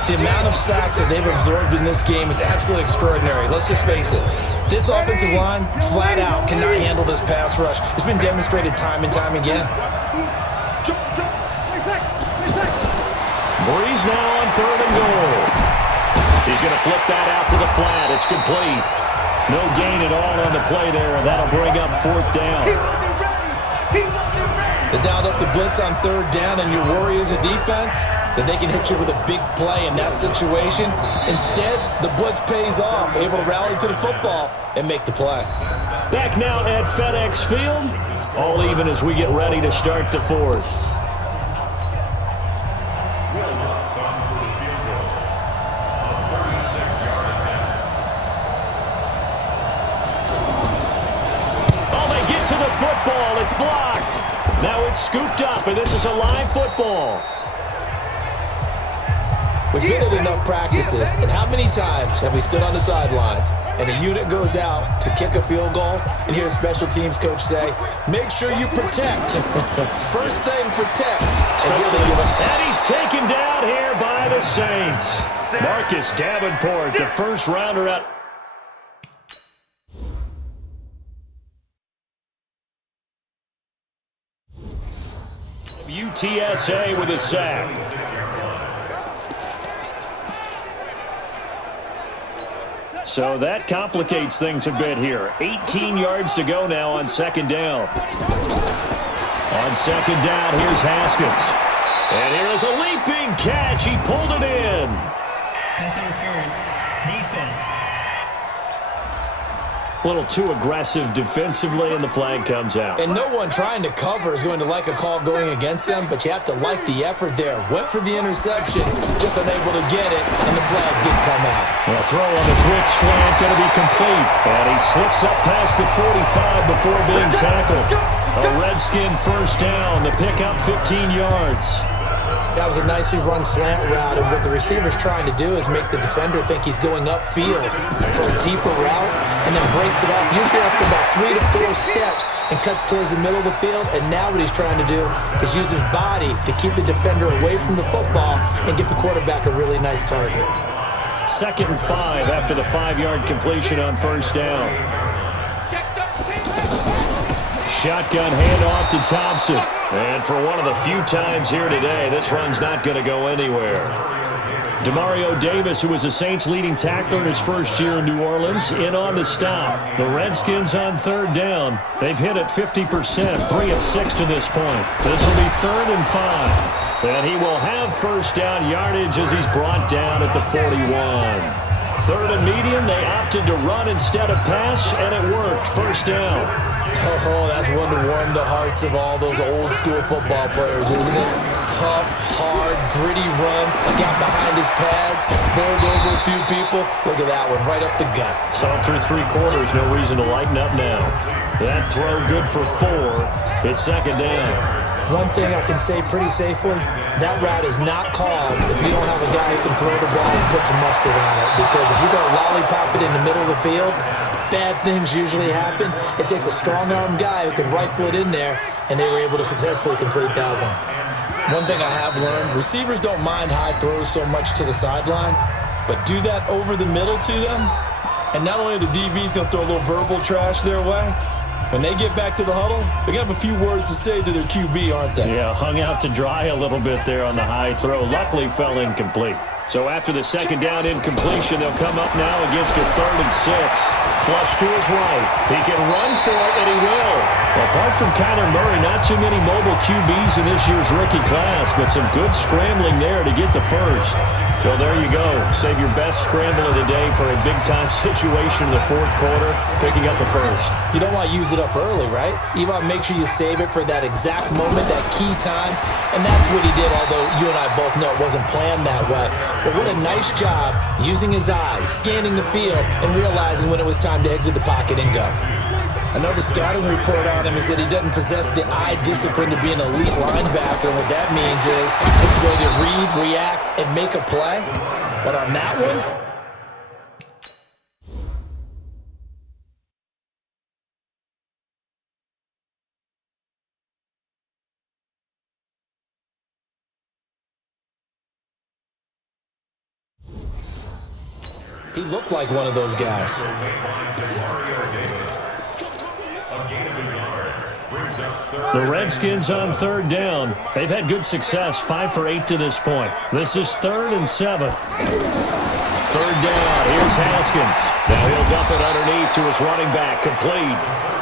The amount of sacks that they've absorbed in this game is absolutely extraordinary. Let's just face it. This offensive line, flat out, cannot handle this pass rush. It's been demonstrated time and time again. Breeze now on 3rd and goal. He's going to flip that out to the flat. It's complete. No gain at all on the play there, and that'll bring up 4th down. They dialed up the blitz on 3rd down, and your worry as a defense that they can hit you with a big play in that situation. Instead, the blitz pays off, able to rally to the football and make the play. Back now at FedEx Field, all even as we get ready to start the 4th. To the football, it's blocked. Now it's scooped up, and this is a live football. We've been at enough practices, and how many times have we stood on the sidelines and a unit goes out to kick a field goal and hear a special teams coach say, make sure you protect. First thing, protect. And he's taken down here by the Saints. Marcus Davenport, the first rounder out. UTSA with a sack. So that complicates things a bit here. 18 yards to go now on 2nd down. On 2nd down, here's Haskins. And here is a leaping catch. He pulled it in. Pass interference. Defense. A little too aggressive defensively, and the flag comes out. And no one trying to cover is going to like a call going against them, but you have to like the effort there. Went for the interception, just unable to get it, and the flag did come out. Well, throw on the quick slant, going to be complete. And he slips up past the 45 before being tackled. A Redskin first down, the pickup 15 yards. That was a nicely run slant route, and what the receiver's trying to do is make the defender think he's going upfield for a deeper route, and then breaks it off, usually after about 3 to 4 steps, and cuts towards the middle of the field. And now what he's trying to do is use his body to keep the defender away from the football and give the quarterback a really nice target. 2nd and 5 after the 5-yard completion on first down. Shotgun handoff to Thompson. And for one of the few times here today, this run's not going to go anywhere. Demario Davis, who was the Saints' leading tackler in his first year in New Orleans, in on the stop. The Redskins on third down. They've hit it 50%, 3 of 6 to this point. This will be 3rd and 5. And he will have first down yardage as he's brought down at the 41. 3rd and medium, they opted to run instead of pass, and it worked. First down. Oh, that's one to warm the hearts of all those old school football players, isn't it? Tough, hard, gritty run. Got behind his pads, bowled over a few people. Look at that one, right up the gut. Saw it through 3 quarters, no reason to lighten up now. That throw good for 4. It's 2nd down. One thing I can say pretty safely, that route is not called if you don't have a guy who can throw the ball and put some mustard on it. Because if you're going to lollipop it in the middle of the field, bad things usually happen. It takes a strong-arm guy who can rifle it in there, and they were able to successfully complete that one. One thing I have learned, receivers don't mind high throws so much to the sideline, but do that over the middle to them, and not only are the DBs going to throw a little verbal trash their way, when they get back to the huddle, they're going to have a few words to say to their QB, aren't they? Yeah, hung out to dry a little bit there on the high throw. Luckily, fell incomplete. So after the 2nd down incompletion, they'll come up now against a 3rd and 6. Flush to his right. He can run for it, and he will. Apart from Kyler Murray, not too many mobile QBs in this year's rookie class, but some good scrambling there to get the first. So there you go. Save your best scramble of the day for a big-time situation in the 4th quarter, picking up the first. You don't want to use it up early, right? You want to make sure you save it for that exact moment, that key time, and that's what he did, although you and I both know it wasn't planned that way. But what a nice job using his eyes, scanning the field, and realizing when it was time to exit the pocket and go. I know the scouting report on him is that he doesn't possess the eye discipline to be an elite linebacker. And what that means is his ability to read, react, and make a play. But on that one, he looked like one of those guys. The Redskins on 3rd down. They've had good success, 5 for 8 to this point. This is 3rd and 7. 3rd down. Here's Haskins. Now he'll dump it underneath to his running back. Complete.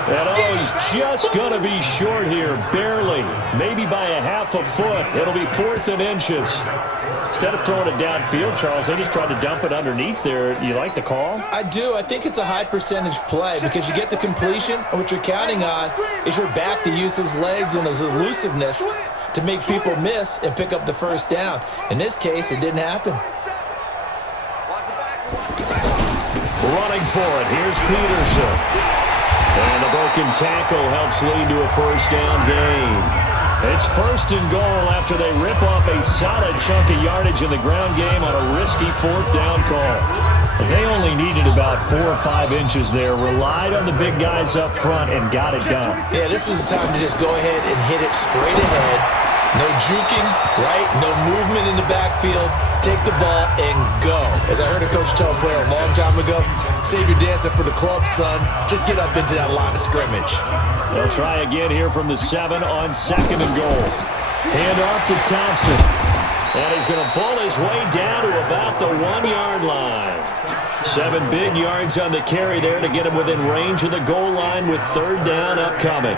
And oh, he's just going to be short here. Barely. Maybe by a half a foot. It'll be 4th and inches. Instead of throwing it downfield, Charles, they just tried to dump it underneath there. You like the call? I do. I think it's a high percentage play because you get the completion, and what you're counting on is your back to use his legs and his elusiveness to make people miss and pick up the first down. In this case, it didn't happen. Running for it. Here's Peterson. And the broken tackle helps lead to a first down gain. It's 1st and goal after they rip off a solid chunk of yardage in the ground game on a risky 4th down call. They only needed about 4 or 5 inches there, relied on the big guys up front, and got it done. Yeah, this is the time to just go ahead and hit it straight ahead. No juking, right? No movement in the backfield. Take the ball and go. As I heard a coach tell a player a long time ago, save your dancing for the club, son. Just get up into that line of scrimmage. They'll try again here from the 7 on 2nd and goal. Hand off to Thompson. And he's going to pull his way down to about the 1-yard line. 7 big yards on the carry there to get him within range of the goal line with 3rd down upcoming.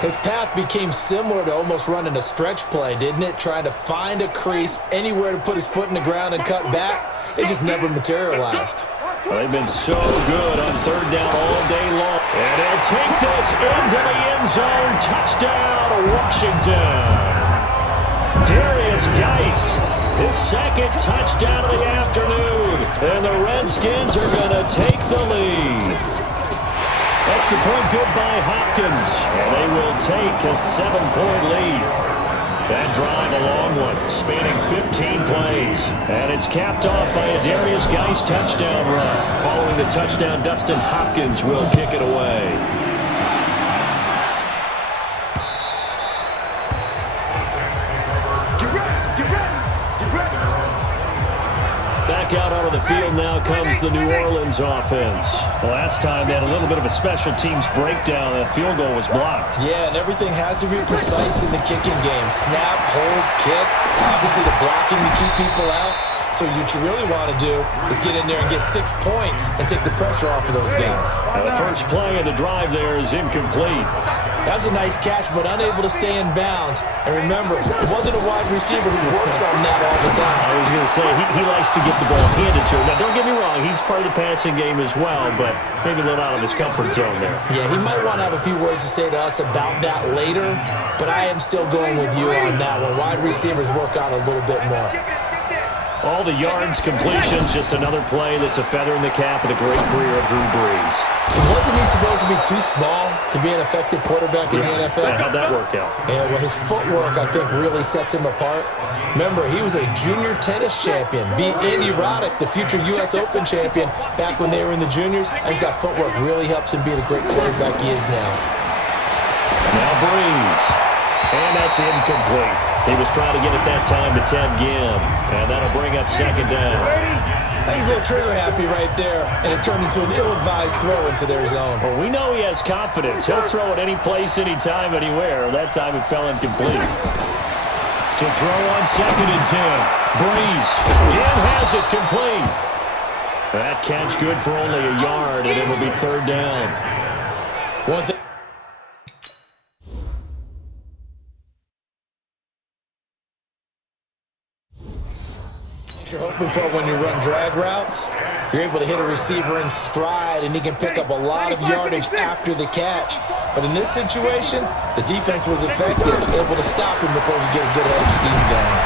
His path became similar to almost running a stretch play, didn't it? Trying to find a crease, anywhere to put his foot in the ground and cut back. It just never materialized. Well, they've been so good on 3rd down all day long. And he'll take this into the end zone. Touchdown, Washington. Darius Geis, his 2nd touchdown of the afternoon. And the Redskins are going to take the lead. Extra point good by Hopkins. And they will take a 7-point lead. That drive, a long one, spanning 15 plays. And it's capped off by a Darius Geis touchdown run. Following the touchdown, Dustin Hopkins will kick it away. Back out onto the field now comes the New Orleans offense. The last time they had a little bit of a special teams breakdown. That field goal was blocked. Yeah, and everything has to be precise in the kicking game. Snap, hold, kick. Obviously the blocking to keep people out. So what you really want to do is get in there and get 6 points and take the pressure off of those guys. Now the first play of the drive there is incomplete. That was a nice catch, but unable to stay in bounds. And remember, it wasn't a wide receiver who works on that all the time. I was going to say, he likes to get the ball handed to him. Now, don't get me wrong, he's part of the passing game as well, but maybe a little out of his comfort zone there. Yeah, he might want to have a few words to say to us about that later, but I am still going with you on that one. Wide receivers work out a little bit more. All the yards, completions, just another play that's a feather in the cap of the great career of Drew Brees. Wasn't he supposed to be too small to be an effective quarterback in the NFL? Yeah, how'd that work out? Yeah, well, his footwork, I think, really sets him apart. Remember, he was a junior tennis champion, beat Andy Roddick, the future U.S. Open champion, back when they were in the juniors. I think that footwork really helps him be the great quarterback he is now. Now Brees. And that's incomplete. He was trying to get it that time to Ted Ginn. And that'll bring up second down. He's a little trigger happy right there, and it turned into an ill-advised throw into their zone. Well, we know he has confidence. He'll throw it any place, anytime, anywhere. That time it fell incomplete. To throw on second and 10. Brees. Ginn has it complete. That catch good for only a yard, and it will be third down. One thing. You're hoping for when you run drag routes, you're able to hit a receiver in stride and he can pick up a lot of yardage after the catch. But in this situation, the defense was effective, able to stop him before he get a good head scheme going.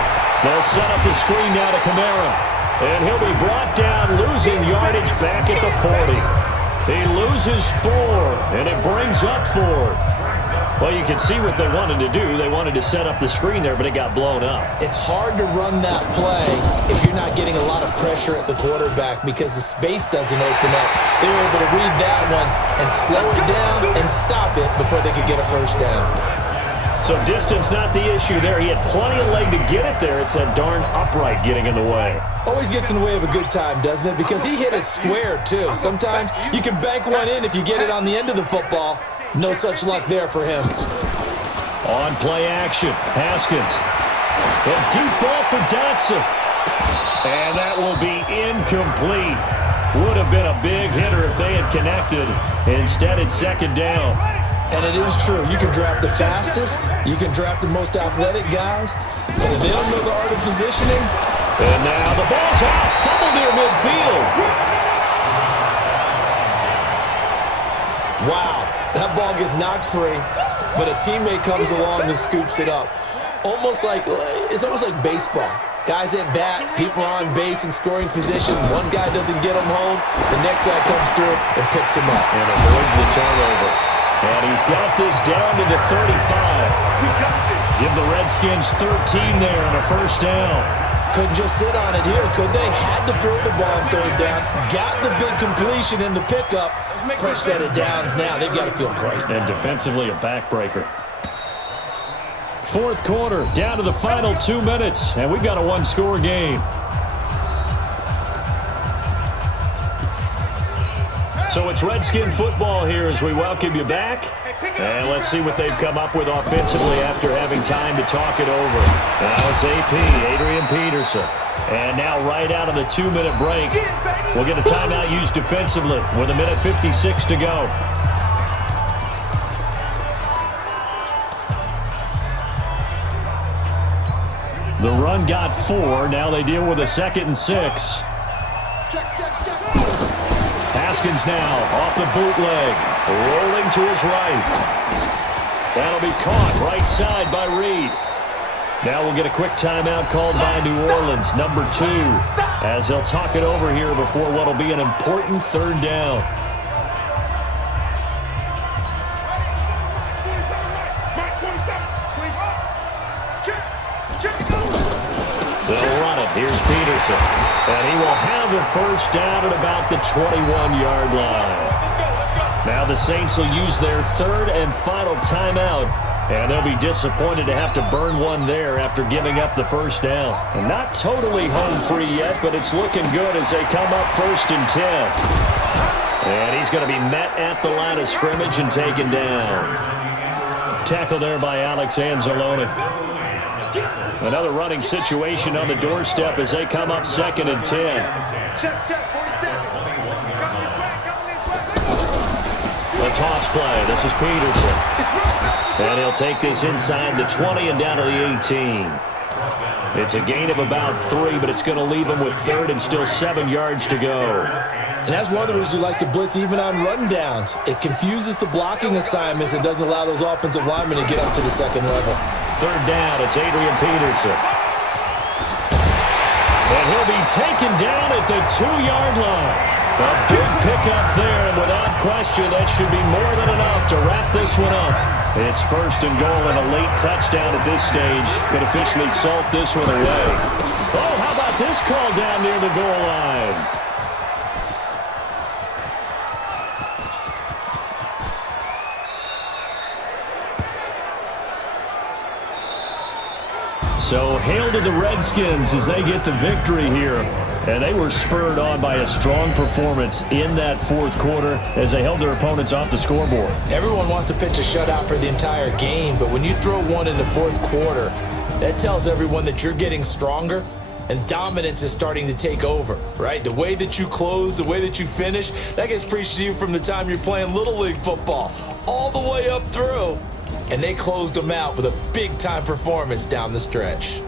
They'll set up the screen now to Kamara, and he'll be brought down, losing yardage back at the 40. He loses 4, and it brings up 4th. Well, you can see what they wanted to do. They wanted to set up the screen there, but it got blown up. It's hard to run that play if you're not getting a lot of pressure at the quarterback because the space doesn't open up. They were able to read that one and slow it down and stop it before they could get a first down. So distance not the issue there. He had plenty of leg to get it there. It's that darn upright getting in the way. Always gets in the way of a good time, doesn't it? Because he hit it square, too. Sometimes you can bank one in if you get it on the end of the football. No such luck there for him. On play action, Haskins. A deep ball for Dotson. And that will be incomplete. Would have been a big hitter if they had connected. Instead, it's second down. And it is true. You can draft the fastest. You can draft the most athletic guys. But if they don't know the art of positioning. And now the ball's out. Fumble near midfield. Wow. That ball gets knocked free, but a teammate comes along and scoops it up. It's almost like baseball. Guys at bat, people are on base in scoring position. One guy doesn't get him home, the next guy comes through and picks him up. And avoids the turnover. And he's got this down to the 35. Give the Redskins 13 there on a first down. Couldn't just sit on it here, could they? Had to throw the ball on third down. Got the big completion in the pickup. Fresh set of downs now. They've got to feel great. And defensively, a backbreaker. Fourth quarter, down to the final 2 minutes, and we've got a one-score game. So it's Redskin football here as we welcome you back. And let's see what they've come up with offensively after having time to talk it over. Now it's AP, Adrian Peterson. And now right out of the 2-minute break, we'll get a timeout used defensively with 1:56 to go. The run got 4. Now they deal with a 2nd and 6. Haskins now off the bootleg, rolling to his right. That'll be caught right side by Reed. Now we'll get a quick timeout called by New Orleans, number 2, as they'll talk it over here before what will be an important third down. They'll run it. Here's Peterson. And he will have the first down at about the 21-yard line. Now the Saints will use their third and final timeout. And they'll be disappointed to have to burn one there after giving up the first down. And not totally home free yet, but it's looking good as they come up 1st and 10. And he's going to be met at the line of scrimmage and taken down. Tackle there by Alex Anzalone. Another running situation on the doorstep as they come up 2nd and 10. Check, 47. A toss play. This is Peterson. And he'll take this inside the 20 and down to the 18. It's a gain of about 3, but it's going to leave him with 3rd and still 7 yards to go. And that's one of the reasons you like to blitz even on run downs. It confuses the blocking assignments and doesn't allow those offensive linemen to get up to the 2nd level. 3rd down, it's Adrian Peterson. And he'll be taken down at the 2-yard line. A big pickup there, and without question, that should be more than enough to wrap this one up. It's 1st and goal and a late touchdown at this stage. Could officially salt this one away. Oh, how about this call down near the goal line? So hail to the Redskins as they get the victory here. And they were spurred on by a strong performance in that 4th quarter as they held their opponents off the scoreboard. Everyone wants to pitch a shutout for the entire game, but when you throw one in the 4th quarter, that tells everyone that you're getting stronger and dominance is starting to take over, right? The way that you close, the way that you finish, that gets preached to you from the time you're playing Little League football all the way up through. And they closed them out with a big-time performance down the stretch.